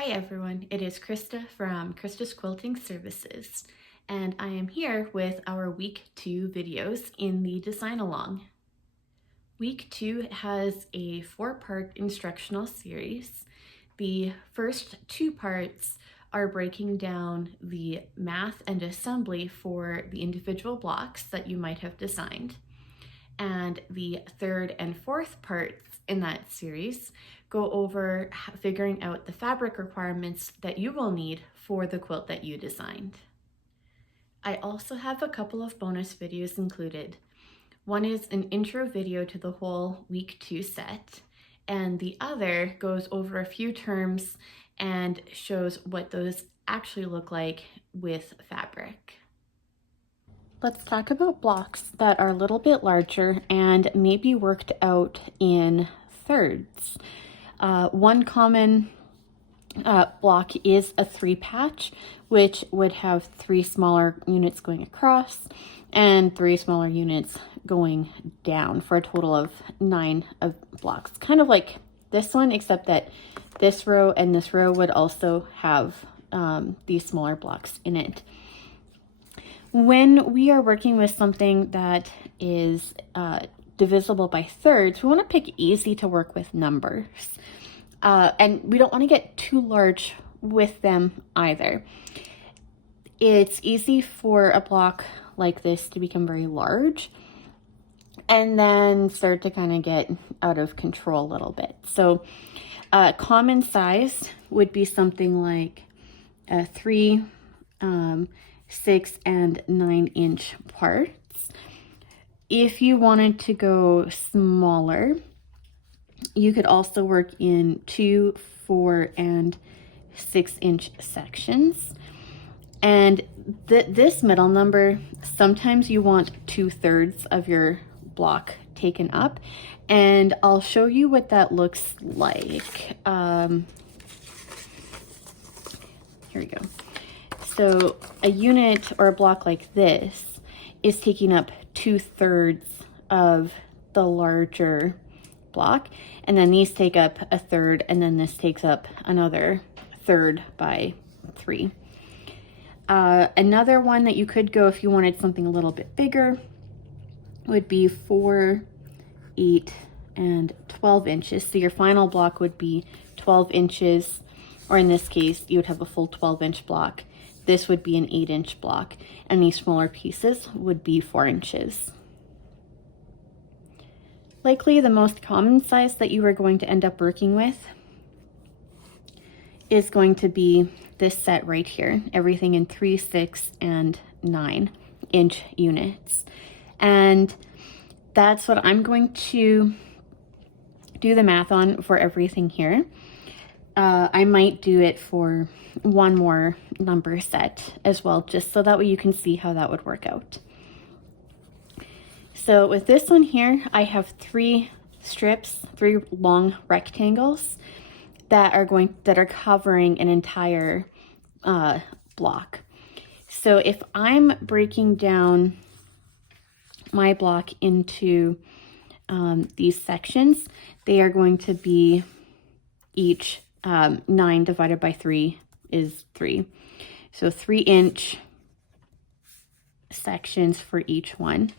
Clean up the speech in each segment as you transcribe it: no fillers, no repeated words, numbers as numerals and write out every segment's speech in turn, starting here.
Hi everyone, it is Krista from Krista's Quilting Services, and I am here with our week 2 videos in the design along. Week 2 has a 4-part instructional series. The first 2 parts are breaking down the math and assembly for the individual blocks that you might have designed. And the 3rd and 4th parts in that series go over figuring out the fabric requirements that you will need for the quilt that you designed. I also have a couple of bonus videos included. One is an intro video to the whole week 2 set, and the other goes over a few terms and shows what those actually look like with fabric. Let's talk about blocks that are a little bit larger and maybe worked out in thirds. One common block is a 3-patch, which would have 3 smaller units going across and 3 smaller units going down for a total of 9 of blocks. Kind of like this one, except that this row and this row would also have these smaller blocks in it. When we are working with something that is divisible by thirds, we want to pick easy to work with numbers. And we don't want to get too large with them either. It's easy for a block like this to become very large and then start to kind of get out of control a little bit. So common size would be something like 3, 6, and 9-inch parts. If you wanted to go smaller, you could also work in 2, 4, and 6-inch sections. And this middle number, sometimes you want 2/3 of your block taken up, and I'll show you what that looks like. Here we go. So a unit or a block like this is taking up 2/3 of the larger block, and then these take up 1/3, and then this takes up another 1/3 by 3. Another one that you could go if you wanted something a little bit bigger would be 4, 8, and 12 inches. So your final block would be 12 inches, or in this case, you would have a full 12-inch block. This would be an 8-inch block, and these smaller pieces would be 4 inches. Likely the most common size that you are going to end up working with is going to be this set right here, everything in 3, 6, and 9-inch units. And that's what I'm going to do the math on for everything here. I might do it for one more number set as well, just so that way you can see how that would work out. So with this one here, I have 3 strips, 3 long rectangles that are covering an entire block. So if I'm breaking down my block into these sections, they are going to be each 9 divided by 3 is 3. So 3-inch sections for each one.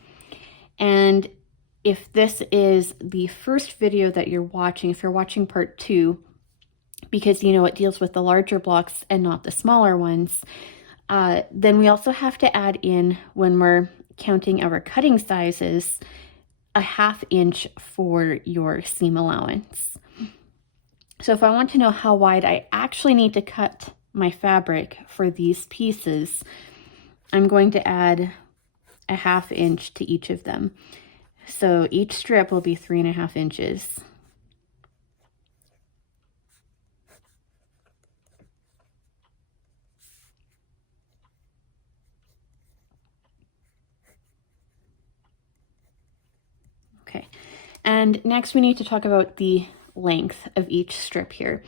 And if this is the first video that you're watching, if you're watching part 2, because you know it deals with the larger blocks and not the smaller ones, then we also have to add in, when we're counting our cutting sizes, a 1/2 inch for your seam allowance. So if I want to know how wide I actually need to cut my fabric for these pieces, I'm going to add a 1/2 inch to each of them. So each strip will be 3.5 inches. Okay, and next we need to talk about the length of each strip here.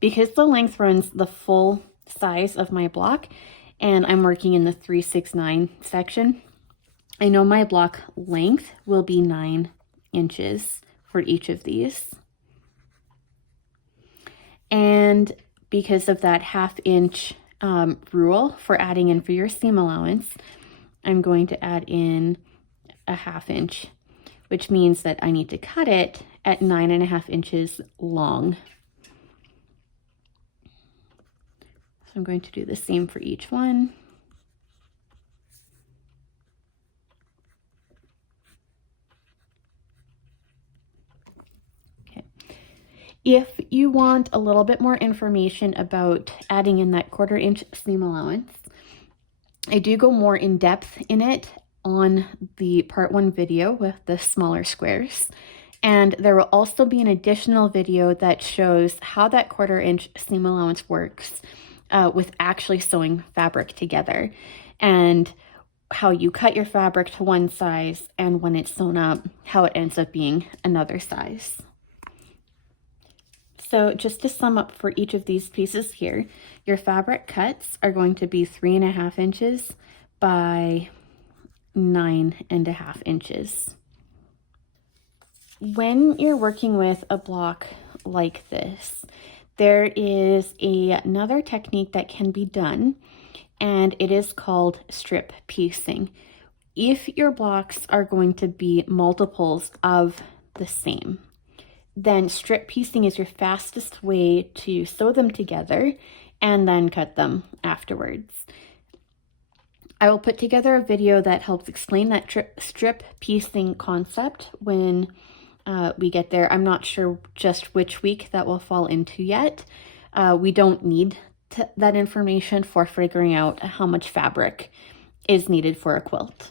Because the length runs the full size of my block, and I'm working in the 3, 6, 9 section, I know my block length will be 9 inches for each of these. And because of that 1/2 inch rule for adding in for your seam allowance, I'm going to add in a 1/2 inch, which means that I need to cut it at 9.5 inches long. So I'm going to do the same for each one. If you want a little bit more information about adding in that 1/4 inch seam allowance, I do go more in depth in it on the part 1 video with the smaller squares. And there will also be an additional video that shows how that 1/4 inch seam allowance works with actually sewing fabric together, and how you cut your fabric to one size, and when it's sewn up, how it ends up being another size. So just to sum up for each of these pieces here, your fabric cuts are going to be 3.5 inches by 9.5 inches. When you're working with a block like this, there is another technique that can be done, and it is called strip piecing. If your blocks are going to be multiples of the same, then strip piecing is your fastest way to sew them together and then cut them afterwards. I will put together a video that helps explain that strip piecing concept when we get there. I'm not sure just which week that will fall into yet. We don't need that information for figuring out how much fabric is needed for a quilt.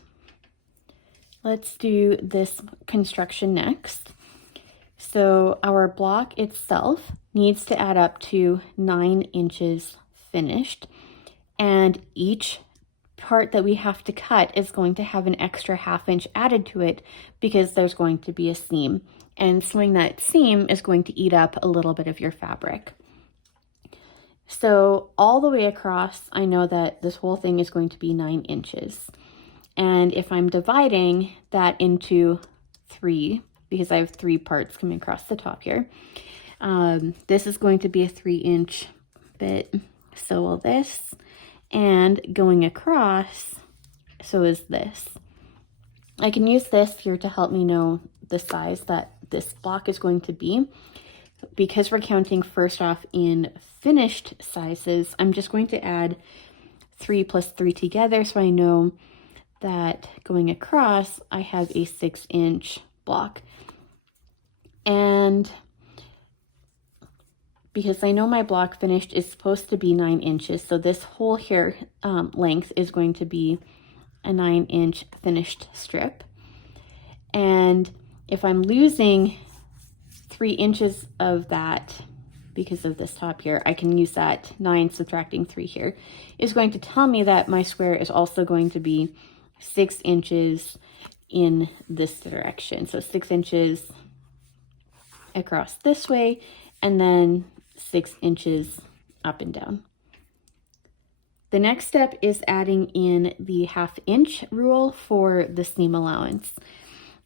Let's do this construction next. So our block itself needs to add up to 9 inches finished, and each part that we have to cut is going to have an extra 1/2 inch added to it because there's going to be a seam, and sewing that seam is going to eat up a little bit of your fabric. So all the way across, I know that this whole thing is going to be 9 inches. And if I'm dividing that into 3, because I have 3 parts coming across the top here, this is going to be a 3-inch bit, so will this, and going across, so is this. I can use this here to help me know the size that this block is going to be. Because we're counting first off in finished sizes, I'm just going to add 3 plus 3 together, so I know that going across, I have a 6-inch block. And because I know my block finished is supposed to be 9 inches, so this whole here length is going to be a 9-inch finished strip. And if I'm losing 3 inches of that because of this top here, I can use that 9 subtracting 3 here, is going to tell me that my square is also going to be 6 inches in this direction. So 6 inches across this way, and then 6 inches up and down. The next step is adding in the 1/2 inch rule for the seam allowance.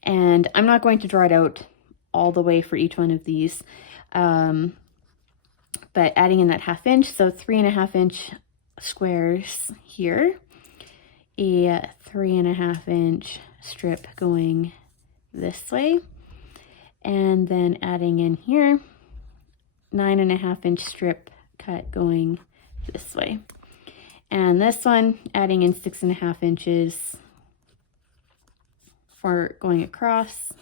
And I'm not going to draw it out all the way for each one of these, but adding in that 1/2 inch, so 3.5 inch squares here, a 3.5 inch strip going this way, and then adding in here 9.5 inch strip cut going this way, and this one adding in 6.5 inches for going across,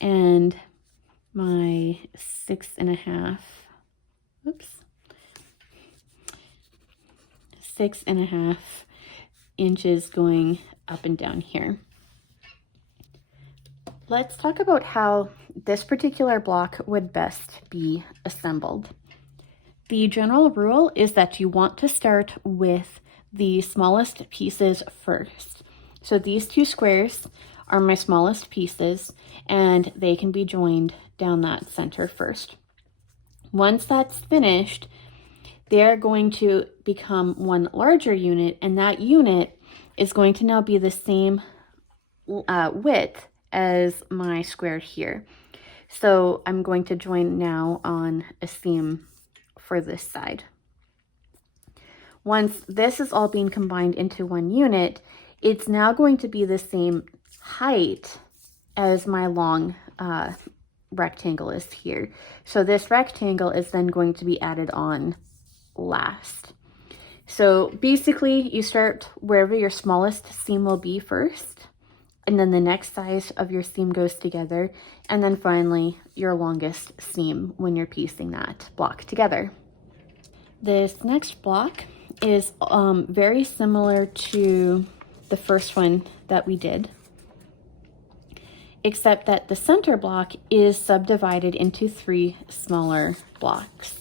and my 6.5 inches going up and down here. Let's talk about how this particular block would best be assembled. The general rule is that you want to start with the smallest pieces first. So these 2 squares are my smallest pieces, and they can be joined down that center first. Once that's finished, they're going to become one larger unit, and that unit is going to now be the same width as my square here. So I'm going to join now on a seam for this side. once this is all being combined into one unit, it's now going to be the same height as my long rectangle is here. So this rectangle is then going to be added on last. So basically you start wherever your smallest seam will be first, and then the next size of your seam goes together, and then finally your longest seam when you're piecing that block together. This next block is very similar to the first one that we did, except that the center block is subdivided into 3 smaller blocks.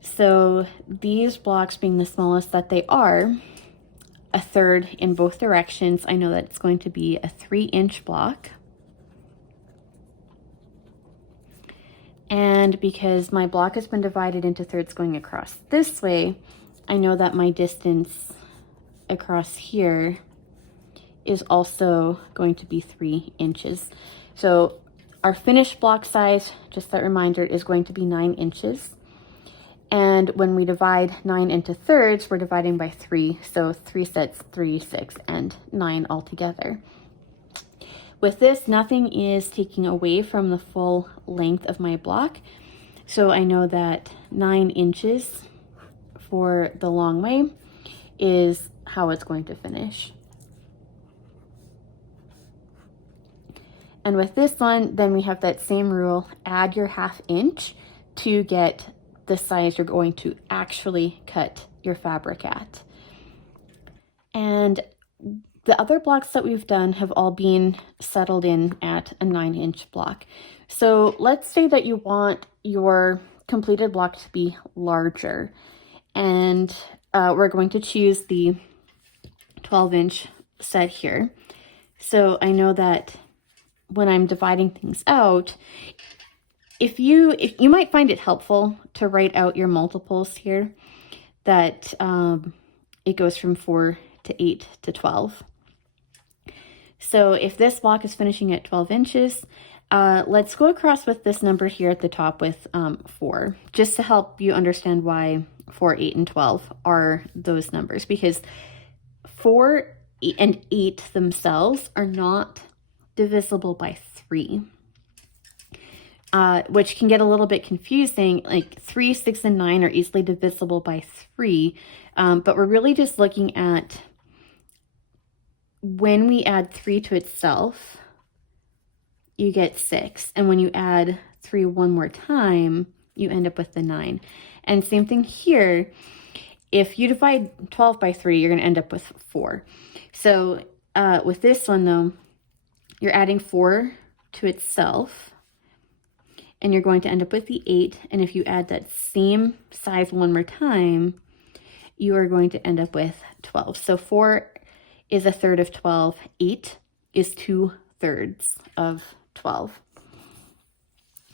So these blocks being the smallest that they are, a third in both directions, I know that it's going to be a 3-inch block. And because my block has been divided into thirds going across this way, I know that my distance across here is also going to be 3 inches. So our finished block size, just that reminder, is going to be 9 inches. And when we divide 9 into thirds, we're dividing by 3. So 3 sets, 3, 6, and 9 altogether. With this, nothing is taking away from the full length of my block. So I know that 9 inches for the long way is how it's going to finish. And with this one, then we have that same rule, add your 1/2 inch to get the size you're going to actually cut your fabric at. And the other blocks that we've done have all been settled in at a 9-inch block. So let's say that you want your completed block to be larger, and we're going to choose the 12-inch set here. So I know that when I'm dividing things out, if you might find it helpful to write out your multiples here, that it goes from 4 to 8 to 12. So if this block is finishing at 12 inches, let's go across with this number here at the top with 4, just to help you understand why 4, 8, and 12 are those numbers, because 4 and 8 themselves are not divisible by 3. Which can get a little bit confusing. Like 3, 6, and 9 are easily divisible by 3, but we're really just looking at when we add 3 to itself, you get 6, and when you add 3 one more time, you end up with the 9. And same thing here, if you divide 12 by 3, you're going to end up with 4. So with this one though, you're adding 4 to itself, and you're going to end up with the 8. And if you add that same size one more time, you are going to end up with 12. So 4 is 1/3 of 12. 8 is 2/3 of 12.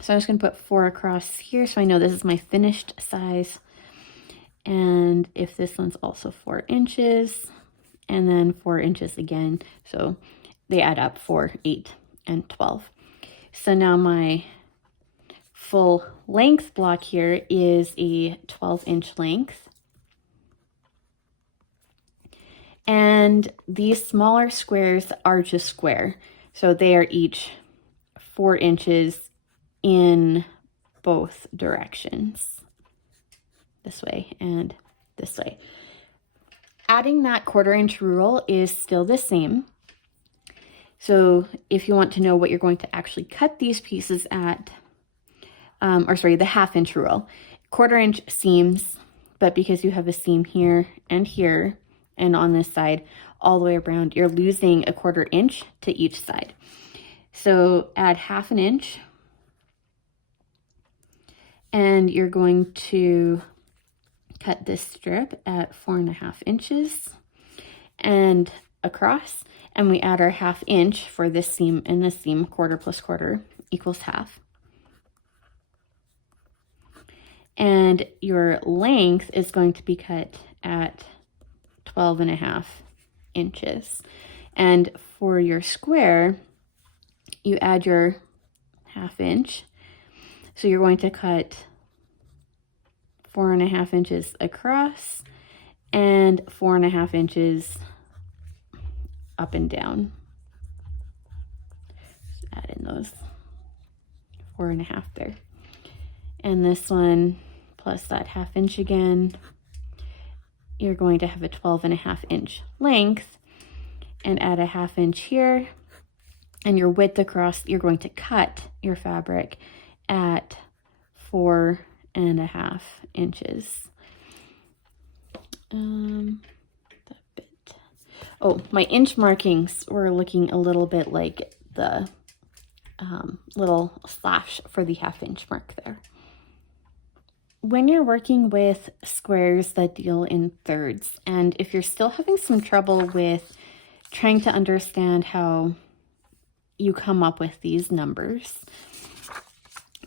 So I'm just going to put 4 across here so I know this is my finished size. And if this one's also 4 inches, and then 4 inches again, so they add up 4, 8, and 12. So now my full length block here is a 12-inch length. And these smaller squares are just square. So they are each 4 inches in both directions, this way and this way. Adding that 1/4 inch rule is still the same. So if you want to know what you're going to actually cut these pieces at, the 1/2 inch rule, 1/4 inch seams, but because you have a seam here and on this side all the way around, you're losing a 1/4 inch to each side. So add 1/2 inch, and you're going to cut this strip at 4.5 inches and across, and we add our 1/2 inch for this seam and this seam. 1/4 plus 1/4 equals 1/2. And your length is going to be cut at 12.5 inches. And for your square, you add your 1/2 inch. So you're going to cut 4 4.5 inches across and 4.5 inches up and down. Just add in those 4.5 there. And this one plus that 1/2 inch again, you're going to have a 12.5 inch length, and add a 1/2 inch here. And your width across, you're going to cut your fabric at 4.5 inches. That bit. Oh, my inch markings were looking a little bit like the little slash for the 1/2 inch mark there. When you're working with squares that deal in thirds, and if you're still having some trouble with trying to understand how you come up with these numbers,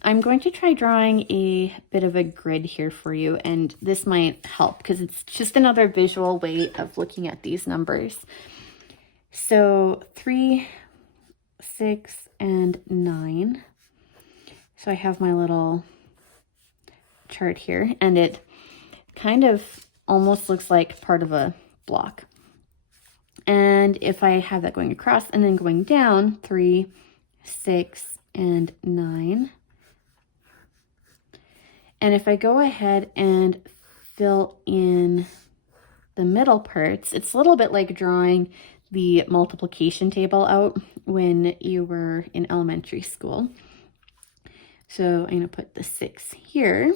I'm going to try drawing a bit of a grid here for you, and this might help because it's just another visual way of looking at these numbers. So 3, 6, and 9. So I have my little chart here, and it kind of almost looks like part of a block. And if I have that going across and then going down, 3, 6, and 9. And if I go ahead and fill in the middle parts, it's a little bit like drawing the multiplication table out when you were in elementary school. So I'm going to put the 6 here,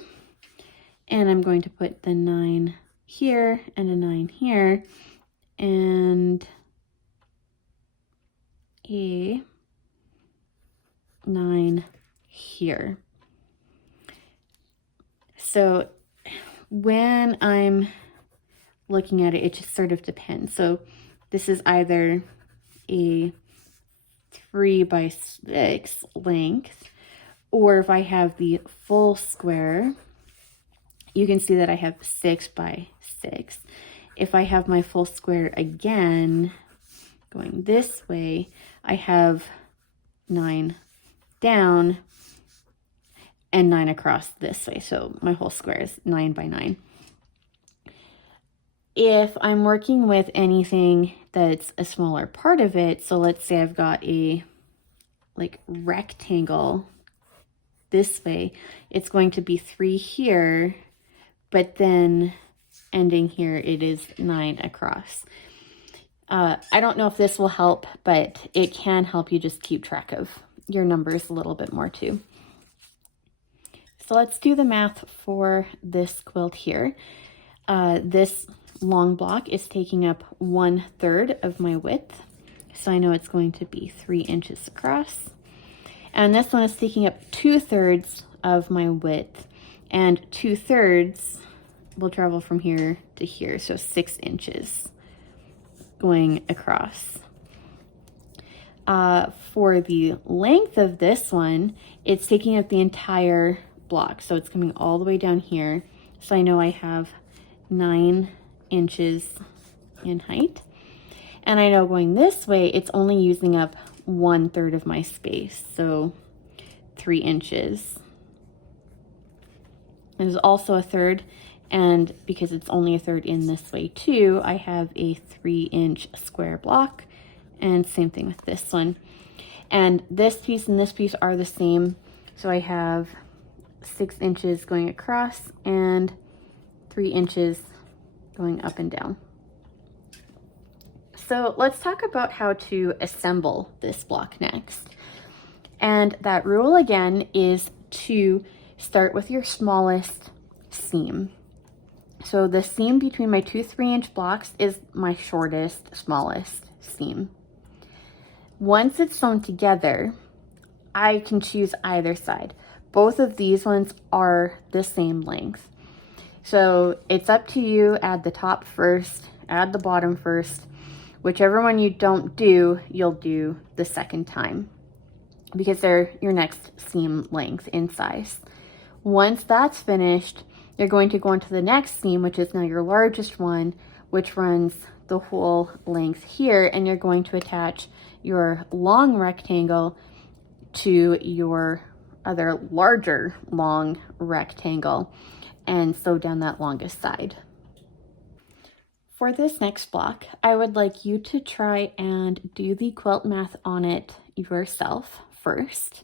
and I'm going to put the 9 here and a 9 here, and a 9 here. So when I'm looking at it, it just sort of depends. So this is either a 3 by 6 length, or if I have the full square, you can see that I have 6 by 6. If I have my full square again, going this way, I have 9 down and 9 across this way. So my whole square is 9 by 9. If I'm working with anything that's a smaller part of it, so let's say I've got a like rectangle this way, it's going to be 3 here, but then ending here, it is 9 across. I don't know if this will help, but it can help you just keep track of your numbers a little bit more too. So let's do the math for this quilt here. This long block is taking up 1/3 of my width. So I know it's going to be 3 inches across. And this one is taking up 2/3 of my width, and 2/3 will travel from here to here, so 6 inches going across. For the length of this one, it's taking up the entire block, so it's coming all the way down here. So I know I have 9 inches in height, and I know going this way, it's only using up 1/3 of my space, so 3 inches. There's also a third, and because it's only a third in this way too, I have a 3-inch square block, and same thing with this one. And this piece and this piece are the same, so I have 6 inches going across and 3 inches going up and down. So let's talk about how to assemble this block next. And that rule again is to start with your smallest seam. So the seam between my two 3-inch blocks is my shortest, smallest seam. Once it's sewn together, I can choose either side. Both of these ones are the same length. So it's up to you. Add the top first, add the bottom first. Whichever one you don't do, you'll do the second time because they're your next seam length in size. Once that's finished, you're going to go into the next seam, which is now your largest one, which runs the whole length here, and you're going to attach your long rectangle to your other larger long rectangle. and sew down that longest side. For this next block, I would like you to try and do the quilt math on it yourself first.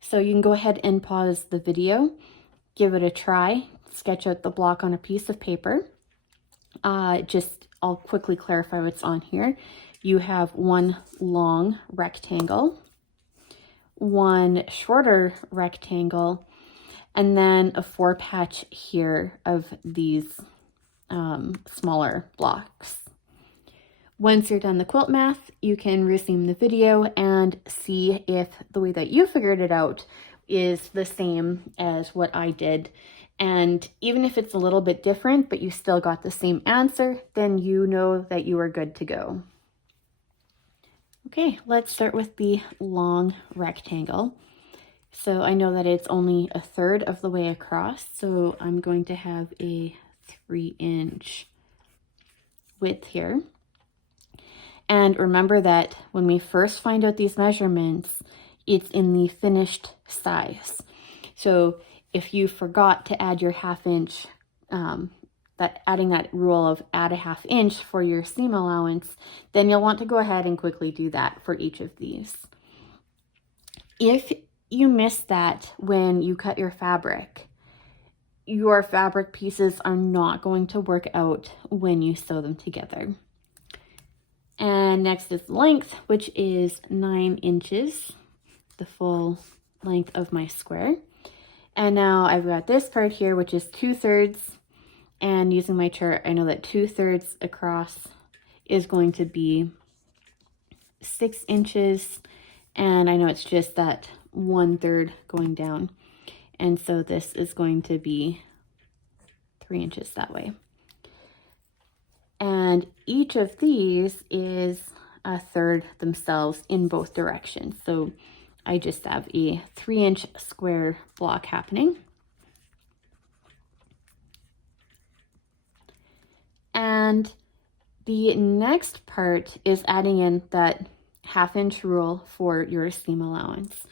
So you can go ahead and pause the video, give it a try, sketch out the block on a piece of paper. I'll quickly clarify what's on here. You have one long rectangle, one shorter rectangle, and then a 4-patch here of these smaller blocks. Once you're done the quilt math, you can resume the video and see if the way that you figured it out is the same as what I did. And even if it's a little bit different, but you still got the same answer, then you know that you are good to go. Okay, let's start with the long rectangle. So I know that it's only a third of the way across, so I'm going to have a 3-inch width here. And remember that when we first find out these measurements, it's in the finished size. So if you forgot to add your 1/2 inch, adding that rule of add a 1/2 inch for your seam allowance, then you'll want to go ahead and quickly do that for each of these. If you miss that when you cut your fabric pieces are not going to work out when you sew them together. And next is length, which is 9 inches, the full length of my square. And now I've got this part here, which is 2/3. And using my chart, I know that 2/3 across is going to be 6 inches. And I know it's just that 1/3 going down. And so this is going to be 3 inches that way. And each of these is a third themselves in both directions. So I just have a 3-inch square block happening. And the next part is adding in that 1/2 inch rule for your seam allowance.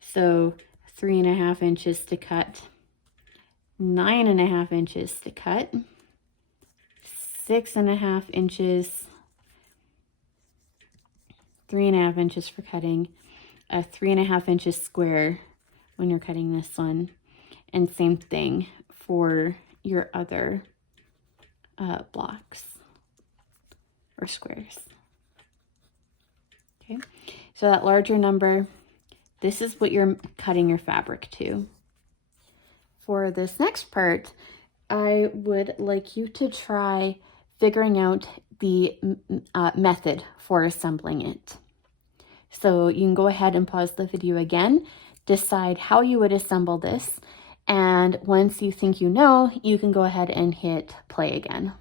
So 3.5 inches to cut, 9.5 inches to cut, 6.5 inches, 3.5 inches for cutting, a 3.5 inches square when you're cutting this one, and same thing for your other blocks or squares. Okay, so that larger number, this is what you're cutting your fabric to. For this next part, I would like you to try figuring out the method for assembling it. So you can go ahead and pause the video again, decide how you would assemble this, and once you think you know, you can go ahead and hit play again.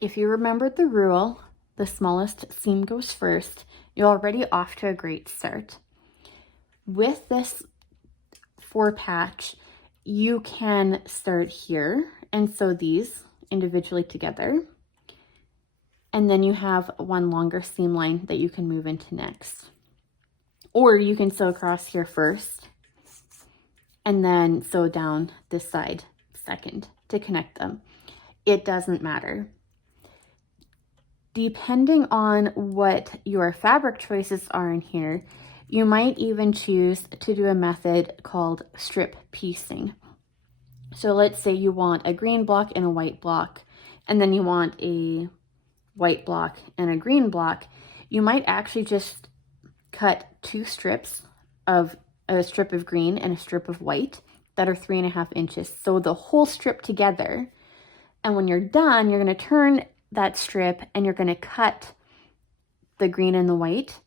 If you remembered the rule, the smallest seam goes first, you're already off to a great start. With this 4-patch, you can start here and sew these individually together. And then you have one longer seam line that you can move into next. Or you can sew across here first and then sew down this side second to connect them. It doesn't matter. Depending on what your fabric choices are in here, you might even choose to do a method called strip piecing. So let's say you want a green block and a white block, and then you want a white block and a green block. You might actually just cut 2 strips of a strip of green and a strip of white that are 3.5 inches. So the whole strip together. And when you're done, you're going to turn that strip and you're going to cut the green and the white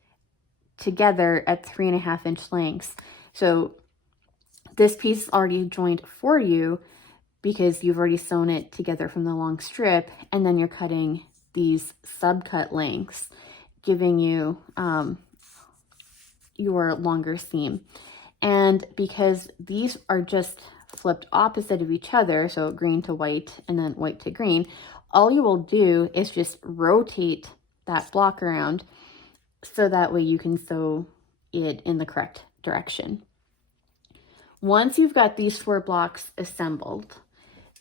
together at 3.5 inch lengths. So this piece is already joined for you because you've already sewn it together from the long strip, and then you're cutting these subcut lengths, giving you your longer seam. And because these are just flipped opposite of each other, so green to white and then white to green, all you will do is just rotate that block around so that way you can sew it in the correct direction. Once you've got these 4 blocks assembled,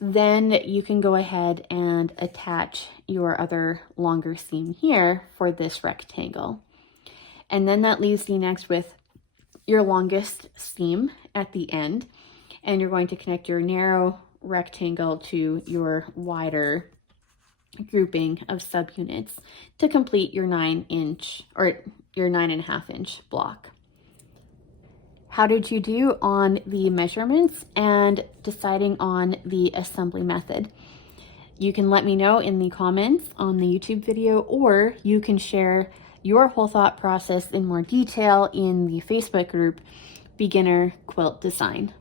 then you can go ahead and attach your other longer seam here for this rectangle. And then that leaves you next with your longest seam at the end, and you're going to connect your narrow rectangle to your wider grouping of subunits to complete your 9-inch or your 9.5-inch block. How did you do on the measurements and deciding on the assembly method? You can let me know in the comments on the YouTube video, or you can share your whole thought process in more detail in the Facebook group, Beginner Quilt Design.